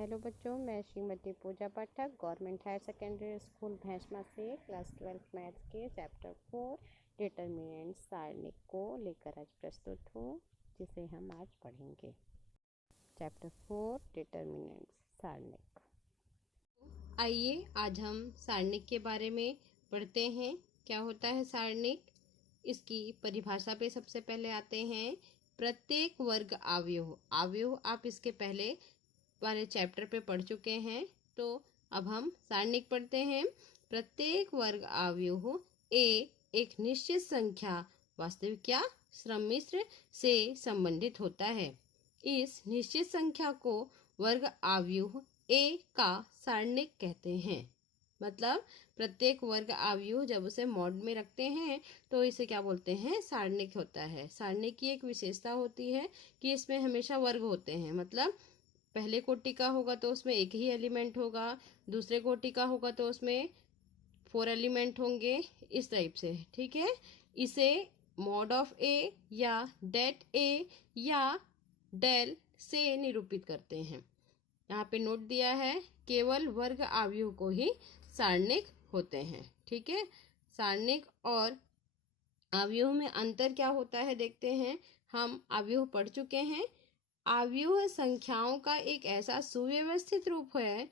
Hello बच्चों, मैं Shrimati Pooja Pathak government higher secondary school Bhainsma से क्लास 12 मैथ्स के चैप्टर 4 डिटर्मिनेंट सारणिक को लेकर आज प्रस्तुत हूँ, जिसे हम आज पढ़ेंगे। चैप्टर 4 डिटर्मिनेंट सारणिक। आइए आज हम सारणिक के बारे में पढ़ते हैं। क्या होता है सारणिक? इसकी परिभाषा पे सबसे पहले आते हैं। प्रत्येक वर्ग अवयव आप इसके पहले वाले चैप्टर पे पढ़ चुके हैं, तो अब हम सारणिक पढ़ते हैं। प्रत्येक वर्ग अवयव एक निश्चित संख्या वास्तविक या सम्मिश्र से संबंधित होता है। इस निश्चित संख्या को वर्ग अवयव ए का सारणिक कहते हैं। मतलब प्रत्येक वर्ग अवयव जब उसे मॉड में रखते हैं तो इसे क्या बोलते हैं? सारणिक होता है। सारणिक की एक विशेषता होती है कि इसमें हमेशा वर्ग होते हैं। मतलब पहले कोटि का होगा तो उसमें एक ही एलिमेंट होगा, दूसरे कोटि का होगा तो उसमें 4 एलिमेंट होंगे, इस टाइप से। ठीक है, इसे मॉड ऑफ ए या डेट ए या डेल से निरूपित करते हैं। यहाँ पे नोट दिया है, केवल वर्ग अवयव को ही सारणिक होते हैं। ठीक है, सारणिक और अवयव में अंतर क्या होता है देखते हैं। हम अवयव पढ़ चुके हैं। अवयव संख्याओं का एक ऐसा सुव्यवस्थित रूप है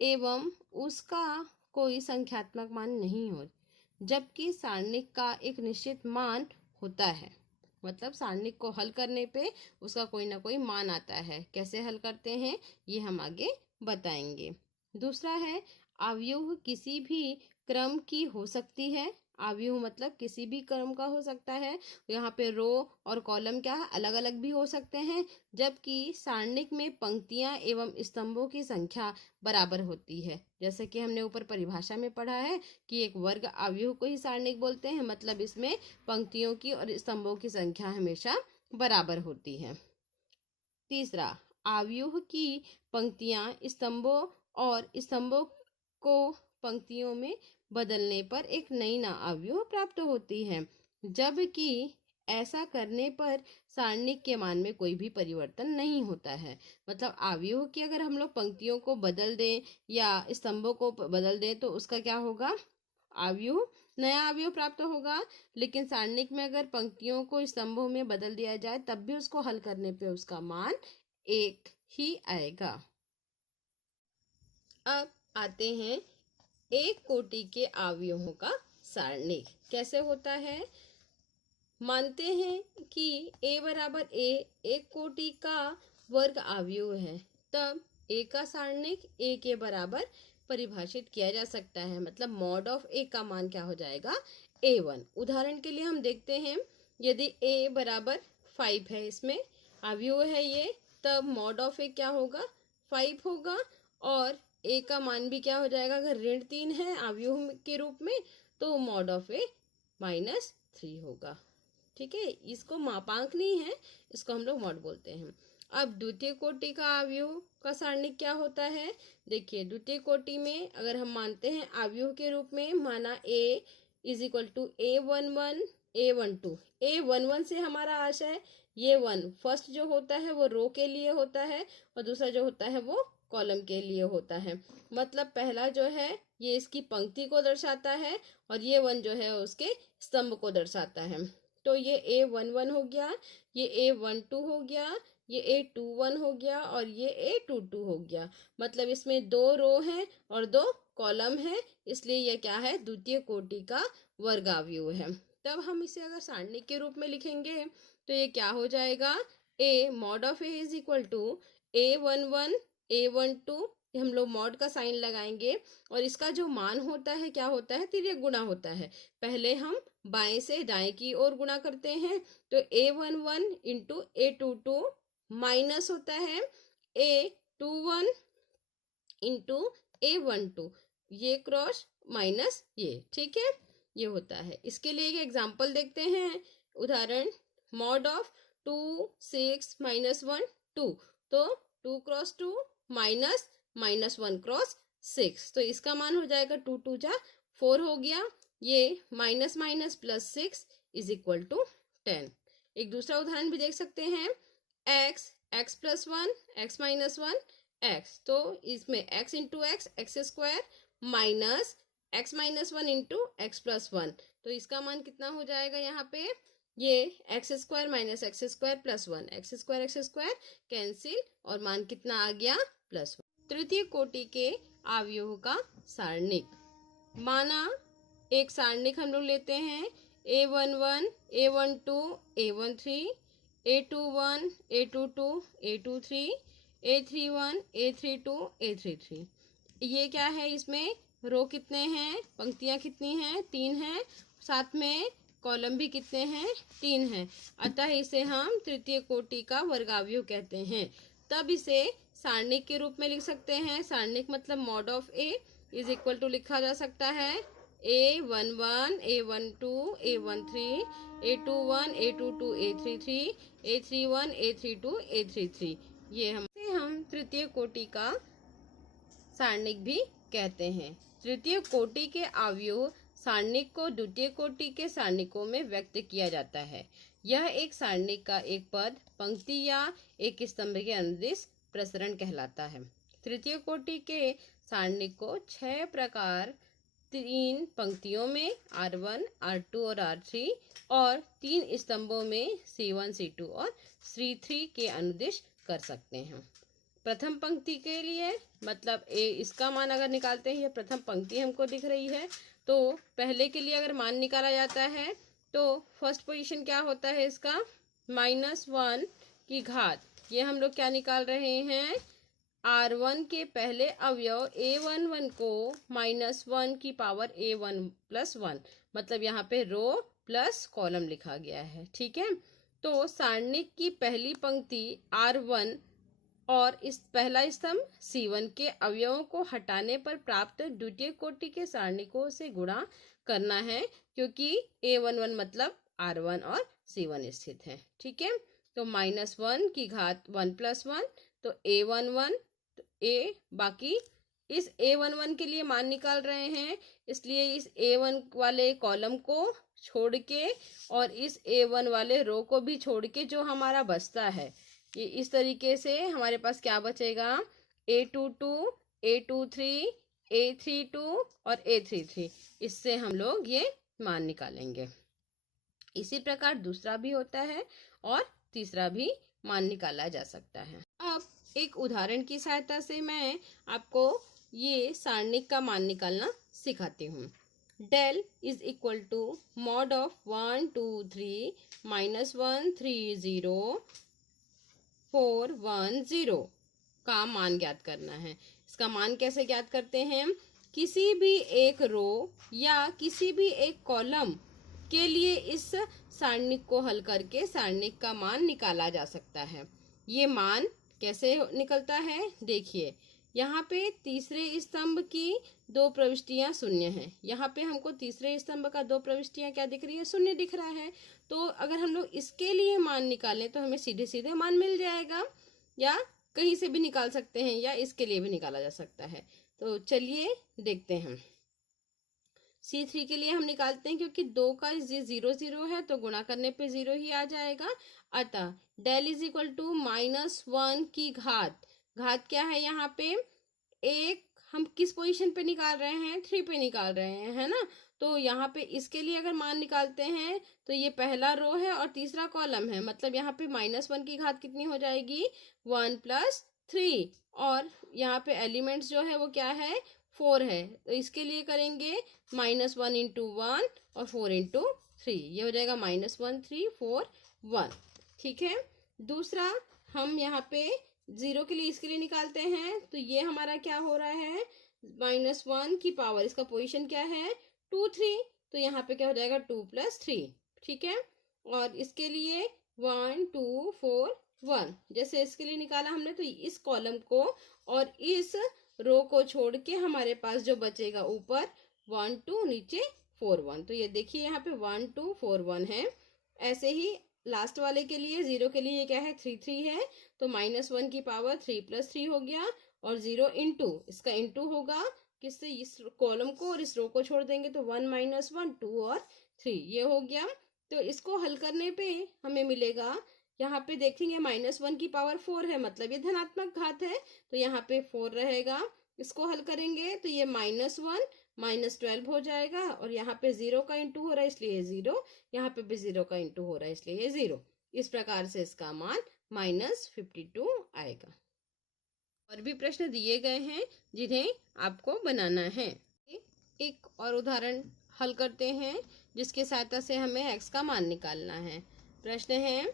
एवं उसका कोई संख्यात्मक मान नहीं हो, जबकि सारणिक का एक निश्चित मान होता है। मतलब सारणिक को हल करने पे उसका कोई ना कोई मान आता है। कैसे हल करते हैं ये हम आगे बताएंगे। दूसरा है, अवयव किसी भी क्रम की हो सकती है। अवयव मतलब किसी भी क्रम का हो सकता है। यहाँ पे रो और कॉलम क्या है, अलग अलग भी हो सकते हैं, जबकि सारणिक में पंक्तियां एवं स्तंभों की संख्या बराबर होती है। जैसे कि हमने ऊपर परिभाषा में पढ़ा है कि एक वर्ग अवयव को ही सारणिक बोलते हैं। मतलब इसमें पंक्तियों की और स्तंभों की संख्या हमेशा बराबर होती है। तीसरा, अवयव की पंक्तियां स्तंभों और स्तंभों को पंक्तियों में बदलने पर एक नई अवयव प्राप्त होती है, जबकि ऐसा करने पर सारणिक के मान में कोई भी परिवर्तन नहीं होता है। मतलब अवयव की अगर हम लोग पंक्तियों को बदल दें या स्तंभों को बदल दें तो उसका क्या होगा? अवयव नया अवयव प्राप्त होगा। लेकिन सारणिक में अगर पंक्तियों को स्तंभों में बदल दिया जाए तब भी उसको हल करने पे उसका मान एक ही आएगा। अब आते हैं एक कोटि के अवयवों का सारणिक कैसे होता है। मानते हैं कि a बराबर a एक कोटि का वर्ग अवयव है, तब a का सारणिक a के बराबर परिभाषित किया जा सकता है। मतलब मॉड ऑफ a का मान क्या हो जाएगा? a1। उदाहरण के लिए हम देखते हैं, यदि a बराबर 5 है, इसमें अवयव है ये, तब मॉड ऑफ a क्या होगा? 5 होगा। और a का मान भी क्या हो जाएगा? अगर ऋण 3 है अवयव के रूप में तो मॉड ऑफ a -3 होगा। ठीक है, इसको मापांक नहीं है, इसको हम लोग मॉड बोलते हैं। अब द्वितीय कोटि का अवयव का सारणिक क्या होता है? देखिए, द्वितीय कोटि में अगर हम मानते हैं अवयव के रूप में, माना a is equal to a11 a12। a11 से हमारा आशय ये 1 फर्स्ट जो होता है वो रो के लिए होता है और दूसरा जो होता है वो कॉलम के लिए होता है। मतलब पहला जो है ये इसकी पंक्ति को दर्शाता है और ये 1 जो है उसके स्तंभ को दर्शाता है। तो ये a11 हो गया, ये a12 हो गया, ये a21 हो गया और ये a22 हो गया। मतलब इसमें 2 रो हैं और 2 कॉलम है, इसलिए ये क्या है? द्वितीय कोटि का वर्ग अवयव है। तब हम इसे अगर सारणिक के रूप में लिखेंगे तो ये क्या हो जाएगा? a mod of a is equal to a11 a12, हम लोग मॉड का साइन लगाएंगे और इसका जो मान होता है क्या होता है? तिर्यक गुणा होता है। पहले हम बाएं से दाएं की ओर गुणा करते हैं, तो a11 इंटू a22 माइनस होता है a21 इंटू a12, ये क्रॉस माइनस ये। ठीक है, ये होता है। इसके लिए एक एग्जांपल देखते हैं। उदाहरण, मॉड ऑफ 2 6 -1 2, तो 2 क्रॉस 2 माइनस -1 क्रॉस 6, तो इसका मान हो जाएगा 2 2 जा 4 हो गया। ये minus minus plus 6 is equal to 10। एक दूसरा उदाहरण भी देख सकते हैं, x x+1 x -1 एक्स, तो इसमें x into x x square minus x minus one into x plus one, तो इसका मान कितना हो जाएगा यहाँ पे, ये x square minus x square plus one, x square cancel और मान कितना आ गया प्लस वन। तृतीय कोटि के अवयवों का सारणिक, माना एक सारणिक हम लोग लेते हैं A11 A12 A13 A21 A22 A23 A31 A32 A33। ये क्या है, इसमें रो कितने हैं, पंक्तियां कितनी हैं, 3 हैं, साथ में कॉलम भी कितने हैं, 3 हैं, अतः इसे हम तृतीय कोटि का वर्गावयव कहते हैं। तब इसे सारणिक के रूप में लिख सकते हैं। सारणिक मतलब mod of A is equal to लिखा जा सकता है A11 A12 A13 A21 A22 A33 A31 A32 A33। ये हम तृतीय कोटि का सारणिक भी कहते हैं। तृतीय कोटि के अवयव सारणिक को द्वितीय कोटि के सारणिकों में व्यक्त किया जाता है। यह एक सारणिक का एक पद, पंक्ति या एक स्तंभ के अनुदिश प्रसरण कहलाता है। तृतीय कोटि के सारणिक को 6 प्रकार 3 पंक्तियों में R1 R2 और R3 और 3 स्तंभों में C1 C2 और C3 के अनुदिश कर सकते हैं। प्रथम पंक्ति के लिए मतलब इसका मान अगर निकालते हैं, प्रथम पंक्ति हमको दिख रही है, तो पहले के लिए अगर मान निकाला जाता है तो फर्स्ट पोजीशन क्या होता है इसका, -1 की घात, ये हम लोग क्या निकाल रहे हैं, R1 के पहले अवयव A11 को -1 की पावर A1 + 1, मतलब यहाँ पे रो प्लस कॉलम लिखा गया है। ठीक है, तो सारणिक की पहली पंक्ति R1 और इस पहला स्तंभ C1 के अवयवों को हटाने पर प्राप्त द्वितीय कोटि के सारणिकों से गुणा करना है, क्योंकि A11 मतलब R1 और C1 स्थित है। ठीक है, तो -1 की घात 1 + 1, तो A11 A, बाकी इस A11 के लिए मान निकाल रहे हैं, इसलिए इस A1 वाले कॉलम को छोड़ के और इस A1 वाले रो को भी छोड़ के जो हमारा बचता है, ये इस तरीके से हमारे पास क्या बचेगा, A22 A23 A32 और A33, इससे हम लोग ये मान निकालेंगे। इसी प्रकार दूसरा भी होता है और तीसरा भी मान निकाला जा सकता है। अब एक उदाहरण की सहायता से मैं आपको ये सारणिक का मान निकालना सिखाती हूँ। Del is equal to mod of 1 2 3 -1 3 0 4 1 0 का मान ज्ञात करना है। इसका मान कैसे ज्ञात करते हैं, किसी भी एक रो या किसी भी एक कॉलम के लिए इस सारणिक को हल करके सारणिक का मान निकाला जा सकता है। ये मान कैसे निकलता है, देखिए यहाँ पे तीसरे स्तंभ की 2 प्रविष्टियां शून्य हैं। यहाँ पे हमको तीसरे स्तंभ का 2 प्रविष्टियां क्या दिख रही है, शून्य दिख रहा है। तो अगर हम लोग इसके लिए मान निकालें तो हमें सीधे सीधे मान मिल जाएगा, या कहीं से भी निकाल सकते हैं, या इसके लिए भी निकाला जा सकता है। तो चलिए देखते हैं। C3 के लिए हम निकालते हैं, क्योंकि 2 का 0 0 है तो गुणा करने पे 0 ही आ जाएगा। अतः डेल इज इक्वल टू -1 की घात क्या है यहाँ पे, एक हम किस पोजीशन पे निकाल रहे हैं, 3 पे निकाल रहे हैं, है ना। तो यहाँ पे इसके लिए अगर मान निकालते हैं तो ये पहला रो है और तीसरा कॉलम है, मतलब यहाँ पे -1 की घात कितनी हो जाएगी, 1 + 3, और यहाँ पे एलिमेंट्स जो है वो क्या है, 4 है। तो इसके लिए करेंगे -1 × 1 और 4 × 3, ये हो जाएगा -1 3 4 1। ठीक है, दूसरा हम यहाँ पे 0 के लिए इसके लिए निकालते हैं, तो ये हमारा क्या हो रहा है, -1 की पावर, इसका पोजीशन क्या है 2 3, तो यहाँ पे क्या हो जाएगा 2 + 3। ठीक है, और इसके लिए 1 2 4 1, जैसे इसके लिए निकाला हमने, तो इस कॉलम को और इस रो को छोड़ के हमारे पास जो बचेगा ऊपर 1 2, नीचे 4 1, तो ये देखिए यहाँ पे 1 2 4 1 है। ऐसे ही लास्ट वाले के लिए 0 के लिए ये क्या है 3 3 है, तो -1 की पावर 3 + 3 हो गया, और 0 × इसका इंटू होगा किससे, इस कॉलम को और इस रो को छोड़ देंगे तो 1 -1 2 और 3, ये हो गया। तो इसको हल करने पे हमें मिलेगा यहाँ पे देखेंगे -1 की पावर 4 है, मतलब ये धनात्मक घात है, तो यहाँ पे 4 रहेगा। इसको हल करेंगे तो ये -1 -12 हो जाएगा, और यहाँ पे 0 का इंटू हो रहा है इसलिए ये 0, यहाँ पे भी 0 का इंटू हो रहा है इसलिए ये 0। इस प्रकार से इसका मान -52 आएगा। और भी प्रश्न दिए गए हैं जिन्हें आपको बनाना है। एक और उदाहरण हल करते हैं जिसकी सहायता से हमें x का मान निकालना है। प्रश्न है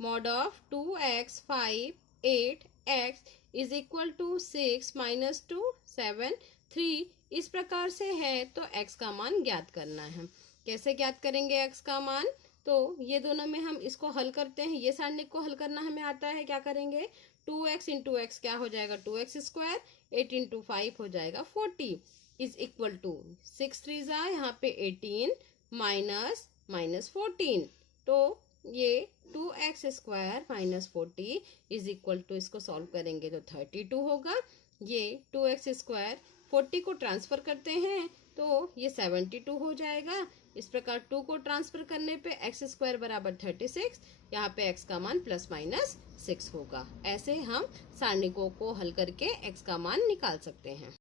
mod of 2x 5 8x is equal to 6 - 2 7 3। इस प्रकार से है तो x का मान ज्ञात करना है। कैसे ज्ञात करेंगे x का मान? तो ये दोनों में हम इसको हल करते हैं। ये सारणिक को हल करना हमें आता है। क्या करेंगे? 2x इंटू एक्स क्या हो जाएगा? 2x square. 8 इंटू 5 हो जाएगा 40 इज इक्वल टू 6 3 जा यहाँ पे 18 माइनस 14। तो ये 2x square -40 is equal to, इसको सॉल्व करेंगे तो 32 होगा। ये 2x स्क्वायर 40 को ट्रांसफर करते हैं तो ये 72 हो जाएगा। इस प्रकार 2 को ट्रांसफर करने पे x स्क्वायर बराबर 36, यहाँ पे x का मान +/6 होगा। ऐसे हम सारणिकों को हल करके x का मान निकाल सकते हैं।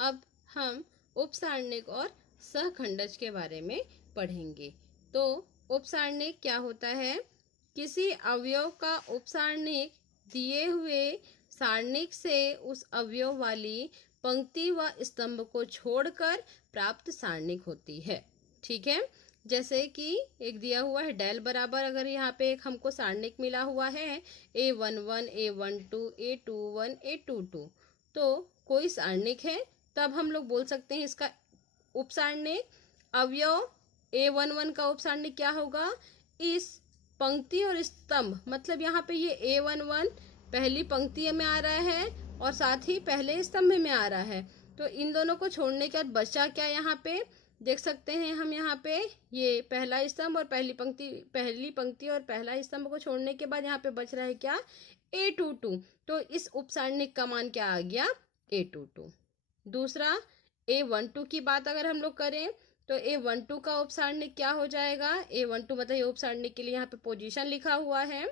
अब हम उपसारणिक और सहखंडज के बारे में पढ़ेंगे। तो उपसारणिक क्या होता है? किसी अवयव का उपसारणिक दिए हुए सारणिक से उस अवयव वाली पंक्ति व स्तंभ को छोड़कर प्राप्त सारणिक होती है। ठीक है, जैसे कि एक दिया हुआ है डेल बराबर, अगर यहाँ पे एक हमको सारणिक मिला हुआ है A11 A12 A21 A22, तो कोई सारणिक है तब हम लोग बोल सकते हैं इसका उपसारणिक। अवयव A11 का उपसारणिक क्या होगा? इस पंक्ति और स्तंभ, मतलब यहाँ पे ये A11 पहली पंक्ति में आ रहा है और साथ ही पहले स्तंभ में आ रहा है, तो इन दोनों को छोड़ने के बाद बचा क्या? यहाँ पे देख सकते हैं हम, यहाँ पे ये पहला स्तंभ और पहली पंक्ति और पहला स्तंभ को छोड़ने के बाद यहाँ पे बच रहा है क्या? A22। तो इस उपसारणिक का मान क्या आ गया? A22। दूसरा A12 की बात अगर हम लोग करें तो A12 का उपसारणिक क्या हो जाएगा? A12 मतलब ये उपसारणिक के लिए यहाँ पे पोजीशन लिखा हुआ है।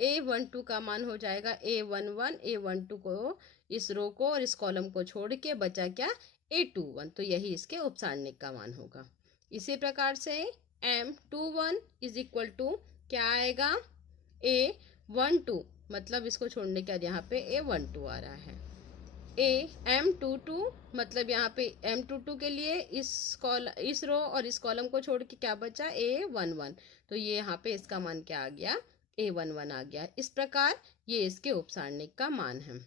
A12 का मान हो जाएगा A11। A12 को, इस रो को और इस कॉलम को छोड़ के बचा क्या? A21। तो यही इसके उपसारणिक का मान होगा। इसी प्रकार से M21 इज इक्वल टू क्या आएगा? A12, मतलब इसको छोड़ने के बाद यहाँ पे A12 आ रहा है। M22 मतलब यहाँ पे M22 के लिए इस रो और इस कॉलम को छोड़ के क्या बचा? A11। तो ये यहाँ पे इसका मान क्या आ गया? A11 आ गया। इस प्रकार ये इसके उपसारणिक का मान है।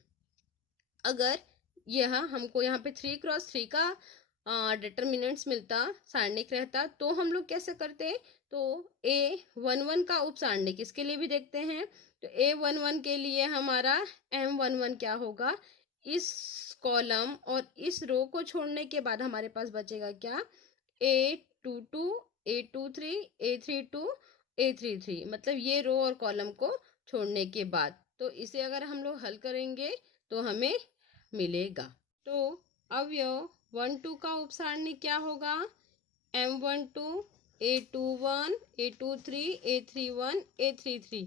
अगर यह हमको यहाँ पे 3x3 का डिटरमिनेंट्स मिलता, सारणिक रहता, तो हम लोग कैसे करते? तो A11 का उपसारणिक इसके लिए भी देखते हैं। तो A11 के लिए हमारा M11 क्या होगा? इस कॉलम और इस रो को छोड़ने के बाद हमारे पास बचेगा क्या? A22 A23 A32 A33, मतलब ये रो और कॉलम को छोड़ने के बाद। तो इसे अगर हम लोग हल करेंगे तो हमें मिलेगा। तो अवयव 1-2 का उपसारणिक क्या होगा? M12 A21 A23 A31 A33।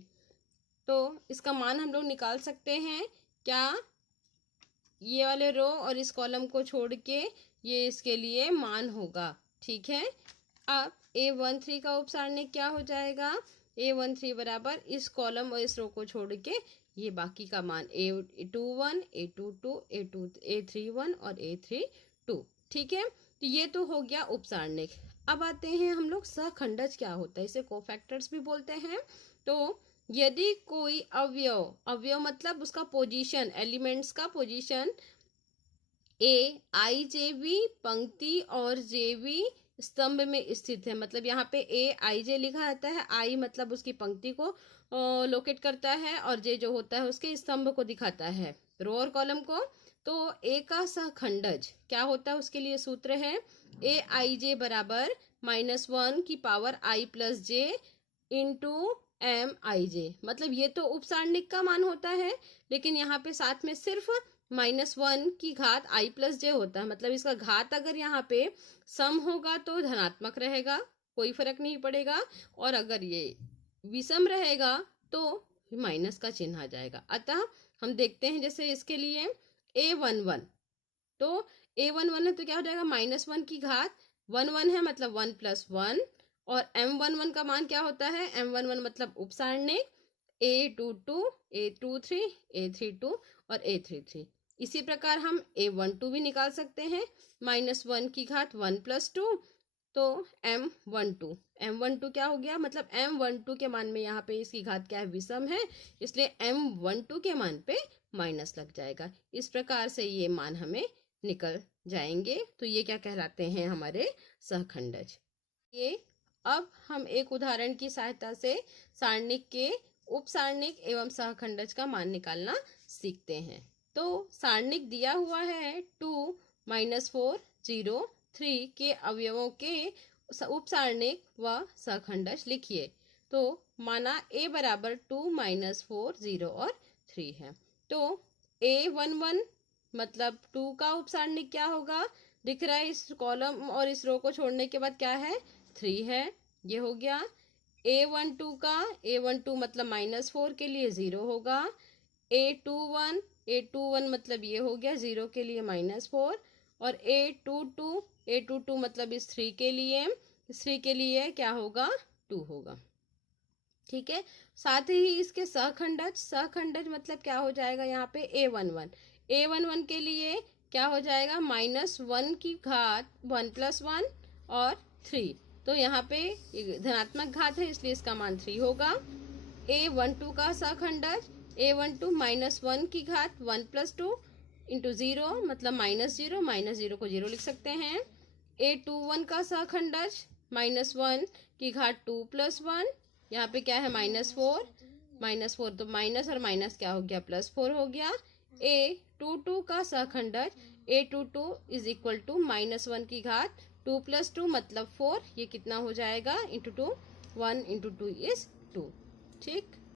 तो इसका मान हम लोग निकाल सकते हैं क्या? ये वाले रो और इस कॉलम को छोड़ के ये इसके लिए मान होगा। ठीक है, अब A13 का उपसारणिक क्या हो जाएगा? A13 बराबर इस कॉलम और इस रो को छोड़ के ये बाकी का मान A21 A22 A31 और A32। ठीक है, तो ये तो हो गया उपसारणिक। अब आते हैं हम लोग सहखंडज क्या होता है, इसे कोफैक्टर्स भी बोलते हैं। तो यदि कोई अवयव मतलब उसका पोजीशन, एलिमेंट्स का पोजीशन AIJV पंक्ति और JV स्तंभ में स्थित है, मतलब यहाँ पे AIJ लिखा रहता है। I मतलब उसकी पंक्ति को लोकेट करता है और J जो होता है उसके स्तंभ को दिखाता है, रो और कॉलम को। तो A का सहखंडज क्या होता है? उसके लिए सूत्र है AIJ बराबर -1 की power I plus J into MIJ। मतलब ये तो उपसारणिक का मान होता है, लेकिन यहाँ पे साथ में सिर्फ -1 की घात I प्लस J होता है। मतलब इसका घात अगर यहाँ पे सम होगा तो धनात्मक रहेगा, कोई फर्क नहीं पड़ेगा, और अगर ये विषम रहेगा तो माइनस का चिन्ह आ जाएगा। अतः हम देखते हैं जैसे इसके लिए a11, तो a11 है तो क्या हो जाएगा, -1 की घात 1 है मतलब 1 + 1, और m11 का मान क्या होता है, m11 मतलब उपसारणिक a22, a23, a32 और a33। इसी प्रकार हम a12 भी निकाल सकते हैं, -1 की घात 1 + 2, तो m12 क्या हो गया, मतलब m12 के मान में यहाँ पे इसकी घात क्या है, विषम है, इसलिए m12 के मान पे माइनस लग जाएगा। इस प्रकार से ये मान हमें निकल जाएंगे। तो ये क्या कहलाते हैं, हमारे सहखंडज। ये अब हम एक उदाहरण की सहायता से सारणिक के उपसारणिक एवं सहखंडज का मान निकालना सीखते हैं। तो सारणिक दिया हुआ है 2, -4, 0, 3 के अवयवों के उपसारणिक व सहखंडज लिखिए। तो माना a बराबर 2, -4, 0 और 3 है। तो a11 मतलब 2 का उपसारणिक क्या होगा, दिख रहा है इस कॉलम और इस रो को छोड़ने के बाद क्या है, 3 है, ये हो गया। a12 मतलब -4 के लिए 0 होगा। a21 मतलब ये हो गया 0 के लिए -4, और a22 मतलब इस 3 के लिए क्या होगा, 2 होगा। ठीक है, साथ ही इसके सहखंडज मतलब क्या हो जाएगा, यहाँ पे a11 के लिए क्या हो जाएगा, -1 की घात 1 + 1 और 3, तो यहाँ पे धनात्मक घात है इसलिए इसका मान 3 होगा। a12 का सहखंडज a12 -1 की घात 1 + 2 इंटू 0 मतलब -0 को 0 लिख सकते हैं। a21 का सहखंडज -1 की घात 2 + 1, यहाँ पे क्या है, -4 तो माइनस और माइनस क्या हो गया, +4 हो गया। a22 का सहखंडज a22 = -1 की घात 2 + 2 मतलब 4, ये कितना हो जाएगा, इंटू 2, 1 × 2 = 2। ठीक।